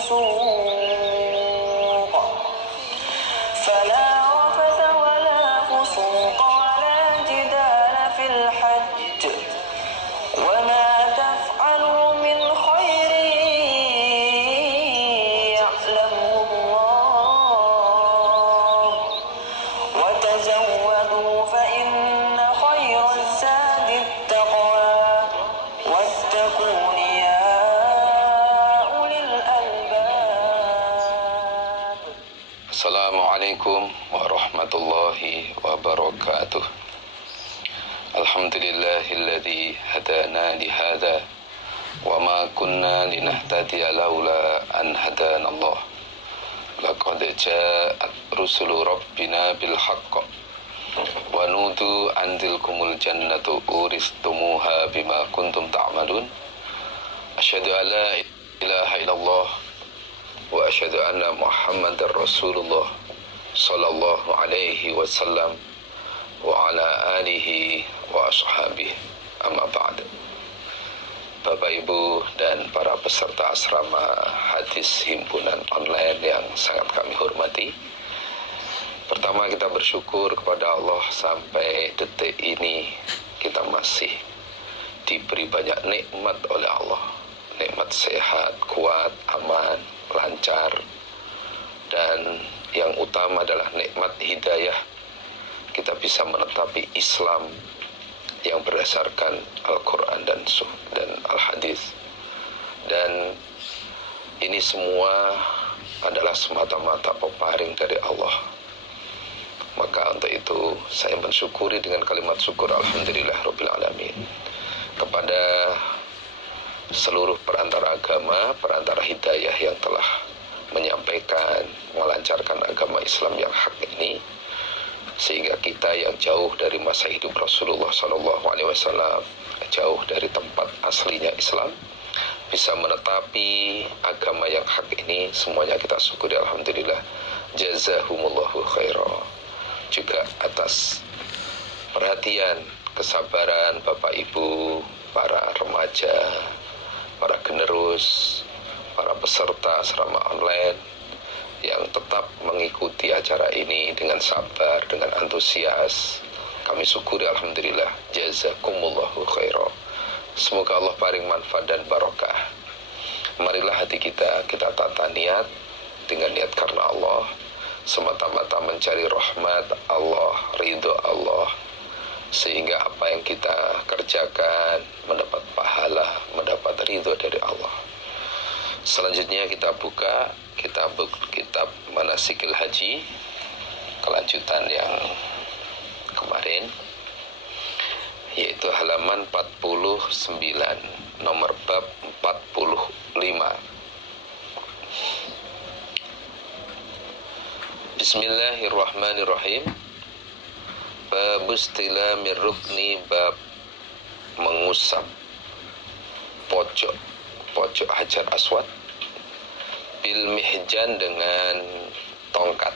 فسوق فلا رفث ولا فسوق ولا جدال في الحج وما تفعلوا من خير يعلمه الله وتزودوا فإن خير الزاد التقوى واتقون يا أولي الألباب. Assalamualaikum warahmatullahi wabarakatuh. Alhamdulillahilladzi hadana lihada wa ma kunna linahtadiya laula an hadanallah. Laqad ja'at rusulu rabbina bil haqq wa nudu an tilkumul jannatu uristumuha bima kuntum ta'malun. Asyhadu an la ilaha illallah wa asyhadu anna Muhammadar Rasulullah sallallahu alaihi wasallam wa ala alihi wa ashabihi, amma ba'd. Bapak Ibu dan para peserta asrama hadis himpunan online yang sangat kami hormati, pertama kita bersyukur kepada Allah sampai detik ini kita masih diberi banyak nikmat oleh Allah. Nikmat sehat, kuat, aman, lancar, dan yang utama adalah nikmat hidayah. Kita bisa menetapi Islam yang berdasarkan Al-Quran dan Al-Hadis, dan ini semua adalah semata-mata peparing dari Allah. Maka untuk itu saya mensyukuri dengan kalimat syukur alhamdulillahirrabbilalamin kepada seluruh perantara agama, perantara hidayah yang telah menyampaikan, melancarkan agama Islam yang hak ini, sehingga kita yang jauh dari masa hidup Rasulullah SAW, jauh dari tempat aslinya Islam, bisa menetapi agama yang hak ini. Semuanya kita syukuri alhamdulillah. Jazahumullahu khairah. Juga atas perhatian, kesabaran Bapak Ibu, para remaja, para generus, para peserta asrama online yang tetap mengikuti acara ini dengan sabar, dengan antusias. Kami syukuri alhamdulillah. Jazakumullahu khairan. Semoga Allah paring manfaat dan barokah. Marilah hati kita tata niat dengan niat karena Allah, semata-mata mencari rahmat Allah, ridho Allah, sehingga apa yang kita kerjakan mendapat pahala, mendapat ridho dari Allah. Selanjutnya kita buka kitab Manasikil Haji, kelanjutan yang kemarin, yaitu halaman 49, nomor bab 45. Bismillahirrahmanirrahim. Bab istilamir rukni, bab mengusap pojok Hajar Aswad bil mihjan dengan tongkat,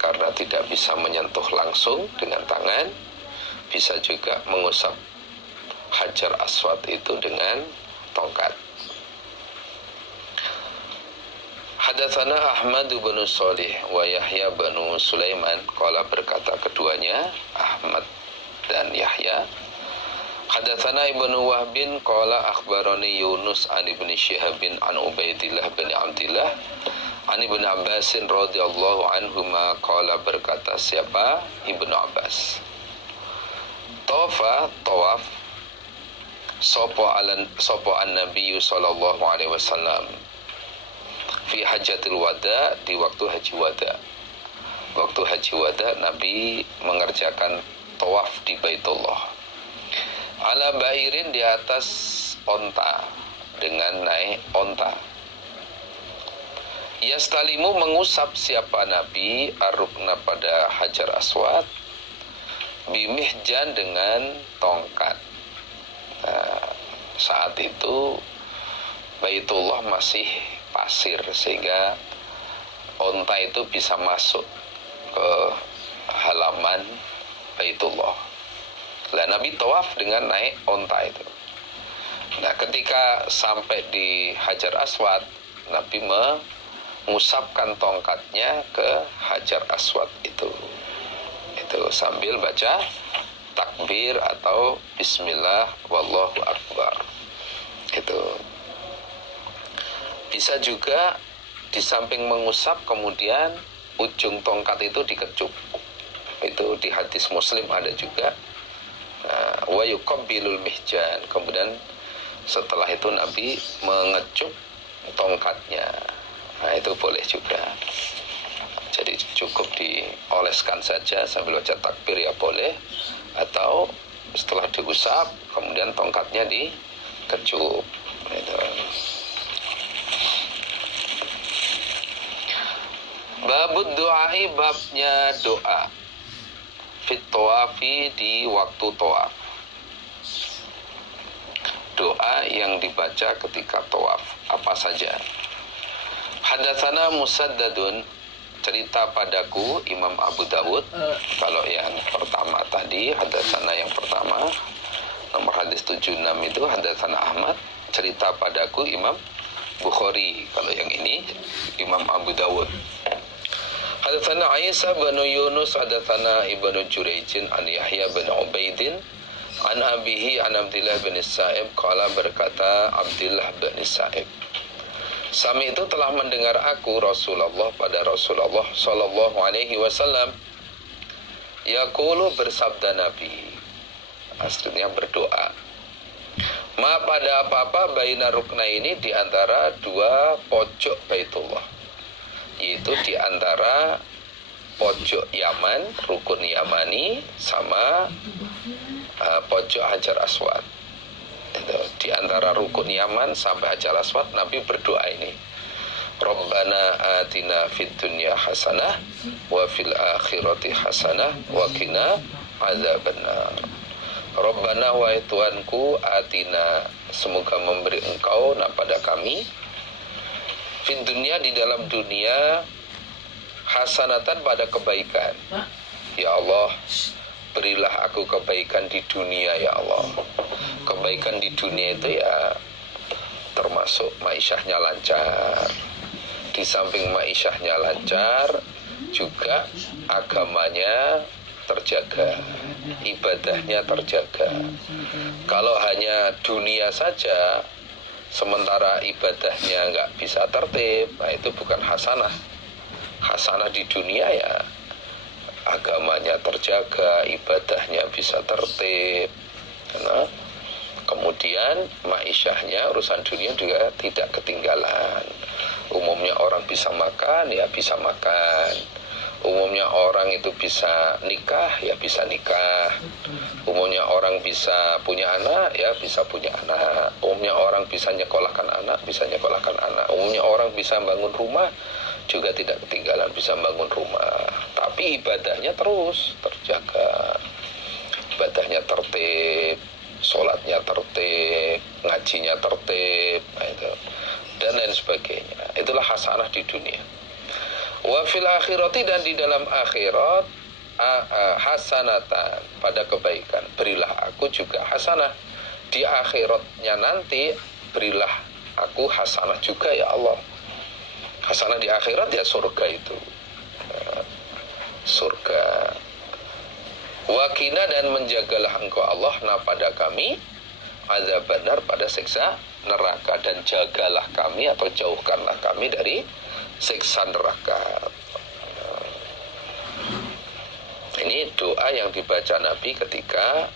karena tidak bisa menyentuh langsung dengan tangan, bisa juga mengusap Hajar Aswad itu dengan tongkat. Hadatsana Ahmad bin Shalih wa Yahya bin Sulaiman, qala berkata keduanya Ahmad dan Yahya, hadatsana Ibnu Wahbin qala akhbarani Yunus an Ibnu Syihab an Ubaidillah bin Abdillah an Ibnu Abbas radhiyallahu anhuma qala berkata siapa? Ibnu Abbas. Tawaf sapa an-nabiy sallallahu alaihi wasallam fi hajatil wada, di waktu haji wada. Waktu haji wada Nabi mengerjakan tawaf di Baitullah. Ala bairin, di atas onta, dengan naik onta. Yastalimu, mengusap siapa Nabi ar-rukna pada Hajar Aswad, bimihjan dengan tongkat. Nah, saat itu Baitullah masih pasir, sehingga onta itu bisa masuk ke halaman Baitullah. Lah Nabi tawaf dengan naik onta itu. Nah, ketika sampai di Hajar Aswad, Nabi mengusapkan tongkatnya ke Hajar Aswad itu sambil baca takbir atau bismillah wallahu akbar. Itu bisa juga di samping mengusap kemudian ujung tongkat itu dikecup. Itu di hadis Muslim ada juga. Wa yuqabbilul mihjan, kemudian setelah itu Nabi mengecup tongkatnya. Nah, itu boleh juga. Jadi cukup dioleskan saja sambil baca takbir ya boleh, atau setelah diusap kemudian tongkatnya dikecup. Gitu. Babud doai, babnya doa fit tawafi, di waktu tawaf. Doa yang dibaca ketika tawaf apa saja. Hadatsana Musaddadun, cerita padaku Imam Abu Dawud. Kalau yang pertama tadi hadatsana yang pertama nomor hadis 76 itu hadatsana Ahmad, cerita padaku Imam Bukhari. Kalau yang ini Imam Abu Dawud. Hadatsana Isa bin Yunus, hadatsana Ibnu Jurayjin an Yahya bin Ubaidin an abihi an Abdullah bin Sa'ib qala, berkata Abdullah bin Sa'ib, Sami itu telah mendengar aku Rasulullah pada Rasulullah sallallahu alaihi wasallam yaqulu, bersabda Nabi, aslinya berdoa, ma pada apa-apa baina rukna ini di antara dua pojok Baitullah, yaitu di antara pojok Yaman, rukun Yamani, sama pojok Hajar Aswad. Itu, di antara rukun Yaman sampai Hajar Aswad, Nabi berdoa ini, Rabbana atina fid dunya hasanah wa fil akhirati hasanah wa qina azabannar. Rabbana, wahai Tuhanku, atina, semoga memberi engkau pada kami, fid dunya, di dalam dunia, hasanatan, pada kebaikan. Ya Allah, berilah aku kebaikan di dunia ya Allah. Kebaikan di dunia itu ya termasuk maisyahnya lancar. Di samping maisyahnya lancar, juga agamanya terjaga, ibadahnya terjaga. Kalau hanya dunia saja sementara ibadahnya nggak bisa tertib, nah itu bukan hasanah. Hasanah di dunia ya agamanya terjaga, ibadahnya bisa tertib. Nah, kemudian maisyahnya, urusan dunia juga tidak ketinggalan. Umumnya orang bisa makan, ya bisa makan. Umumnya orang itu bisa nikah, ya bisa nikah. Umumnya orang bisa punya anak, ya bisa punya anak. Umumnya orang bisa nyekolahkan anak, bisa nyekolahkan anak. Umumnya orang bisa bangun rumah, juga tidak ketinggalan bisa bangun rumah. Tapi ibadahnya terus terjaga. Ibadahnya tertib, sholatnya tertib, ngajinya tertib, dan lain sebagainya. Itulah hasanah di dunia. Wa fil akhirati, dan di dalam akhirat, hasanatan, pada kebaikan. Berilah aku juga hasanah. Di akhiratnya nanti, berilah aku hasanah juga ya Allah. Hasanah di akhirat ya surga itu. Surga. Wakina, dan menjagalah engkau Allah pada kami azab benar, pada siksa neraka, dan jagalah kami atau jauhkanlah kami dari siksa neraka. Ini doa yang dibaca Nabi ketika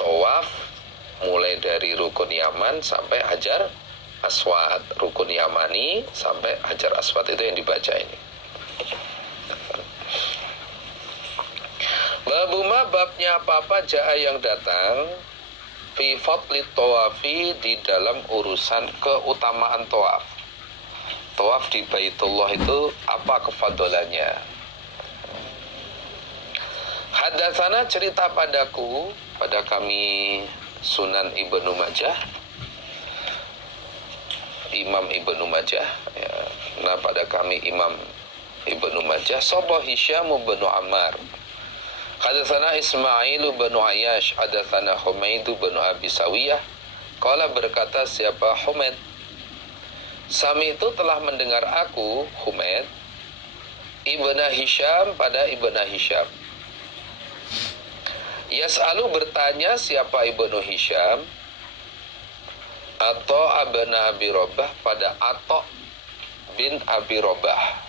tawaf, mulai dari rukun Yaman sampai Hajar Aswad, rukun Yamani sampai Hajar Aswad, itu yang dibaca ini. Babuma, babnya apa-apa jaa yang datang, fi fadli tawafi, di dalam urusan keutamaan tawaf. Tawaf di Baitullah itu apa kefadolannya? Hadatsana, cerita padaku, pada kami Sunan Ibnu Majah, Imam Ibnu Majah, ya. Nah pada kami Imam Ibnu Majah, sapa Hisyam bin Ammar, hadatsana Ismail bin Ayyash, hadatsana Humaid bin Abi Sawiyah Qala berkata siapa Humaid, Sami itu telah mendengar aku Humaid Ibnu Hisham pada Ibnu Hisham. Yas'alu bertanya siapa Ibnu Hisham atau Ibnu Abi Robah pada Atta bin Abi Robah.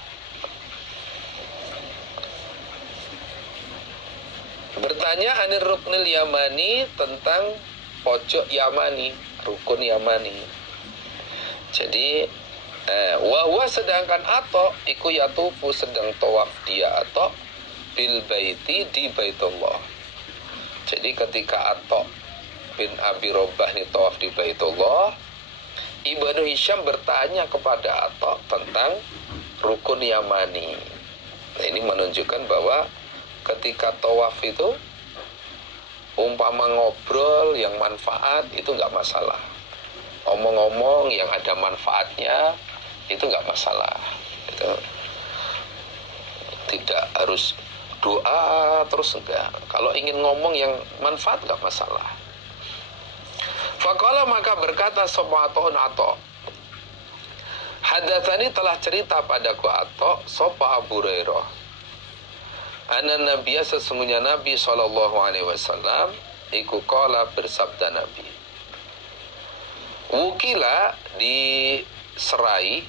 Bertanya anir ruknil Yamani tentang pojok Yamani, rukun Yamani. Jadi wahwa sedangkan Atta iku yatufu sedang tawaf dia Atta bil baiti di Baitullah. Jadi ketika Atta bin Abi Robah ini tawaf di Baitullah, Ibnu Hisham bertanya kepada Atta tentang rukun Yamani. Nah, ini menunjukkan bahwa ketika tawaf itu umpama ngobrol yang manfaat itu nggak masalah, omong-omong yang ada manfaatnya itu nggak masalah. Itu tidak harus doa terus, enggak. Kalau ingin ngomong yang manfaat nggak masalah. Faqala maka berkata sopaton Atta, hadatsani telah cerita padaku Atta sopa Abu Hurairah anna Nabiya sesungguhnya Nabi SAW iku qala bersabda Nabi, wukila diserai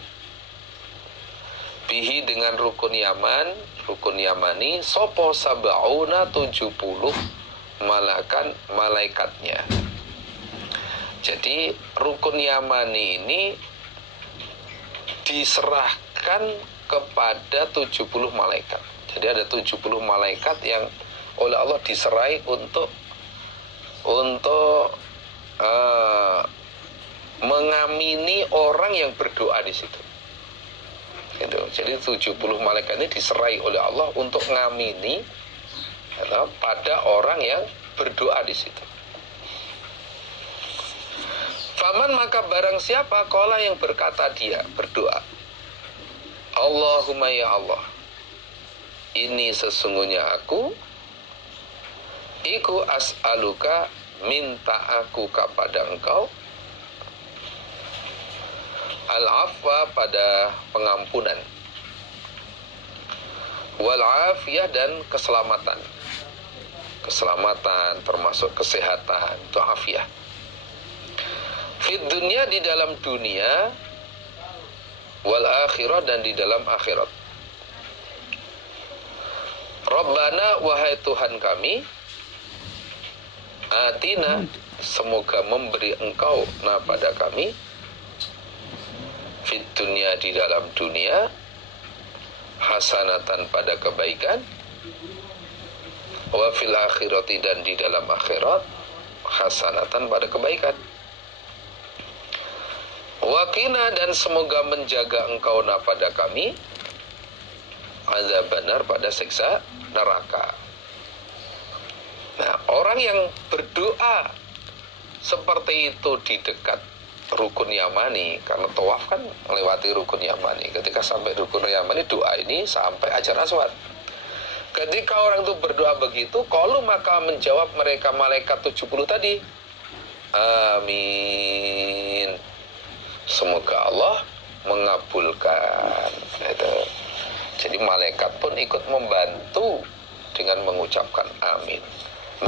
bihi dengan rukun Yaman, rukun Yamani sopo sabauna 70 malaikatnya. Jadi rukun Yamani ini diserahkan kepada 70 malaikat. Jadi ada 70 malaikat yang oleh Allah diserai untuk mengamini orang yang berdoa di situ. Gitu. Jadi 70 malaikat ini diserai oleh Allah untuk mengamini pada orang yang berdoa di situ. Faman maka barang siapa qala yang berkata dia berdoa, Allahumma ya Allah, ini sesungguhnya aku iku as'aluka minta aku kepada engkau al-afwa pada pengampunan, wal afiyah dan keselamatan. Keselamatan termasuk kesehatan, itu afiyah. Fid dunya di dalam dunia, wal akhirah dan di dalam akhirat. Rabbana wahai Tuhan kami, atina semoga memberi engkau pada kami fid dunya di dalam dunia hasanatan pada kebaikan, wa fil akhirati dan di dalam akhirat hasanatan pada kebaikan. Wakina dan semoga menjaga engkau pada kami azab benar pada siksa neraka. Nah, orang yang berdoa seperti itu di dekat rukun Yamani, karena tawaf kan melewati rukun Yamani. Ketika sampai rukun Yamani, doa ini sampai Hajar Aswad. Ketika orang itu berdoa begitu, qalu maka menjawab mereka malaikat 70 tadi, amin. Semoga Allah mengabulkan. Itu. Jadi malaikat pun ikut membantu dengan mengucapkan amin.